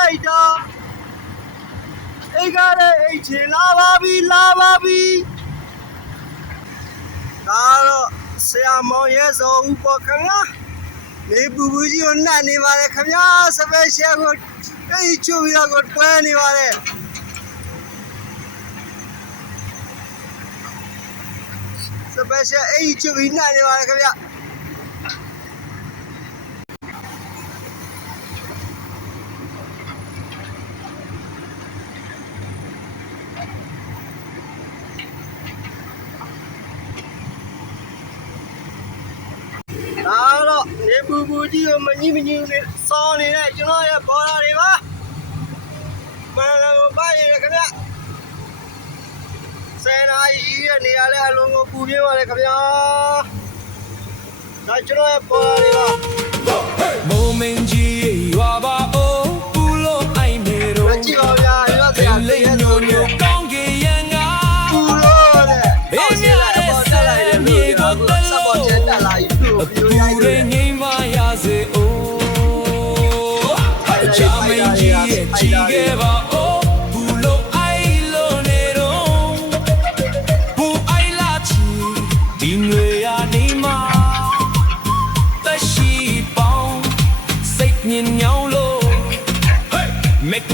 လိုက်တာအိတ်ကလည်းအိတ်ချင်လာပါပြီဒါတော့ဆရာမောင်ရဲစောဦးပေါ်ခင်ဗျာနေပူပူကြီးကိုနှက်နေပါတယ်ခင်ဗျာစပယ်ရှယ်ကိုအိတ်ချူပြီးတော့တွဲနေပါတယ်စပယ်ရှယ်အိတ်ချူပြီးနှက်နေပါတယ်ခင်ဗျာဒါတော့နေပူပူကြီးကိုမညှိနဲ့စောင်းနေတဲ့ကျွန်တော်ရဲ့ဘော်လာတွေပါမှန်တယ်ကိုပိုက်ရခင်ဗျဆယ်နာရီရဲ့နေရာလဲအလုံးကိုပူပြင်းပါလေခင်ဗျာဒါကျွန်တော်ရဲ့ဘော်လာတွေပါမိုးမင်းကြီးရွာပါအိုးပူလို့အိုင်နေတော့ကြည့်ပါဗျာရွာဆရာလေးညိုညိုကောင်းကင်ရန်ကပူလို့တဲ့အေးမြတဲ့ပေါ်တက်လိုက်တယ်မြေကိုတက်လို့စပေါ်ကျတက်လာပြီပူရင်းငိမ့်မရစေအိုးချာမင်းကြီးရဲ့ကြည်ခဲ့ပါအိုးပူလို့အိုင်လို့နေတော့ပူအိုင်လာချီဒီငွေရနေမှာတရှိပေါင်းစိတ်ညင်ညောင်းလို့ Make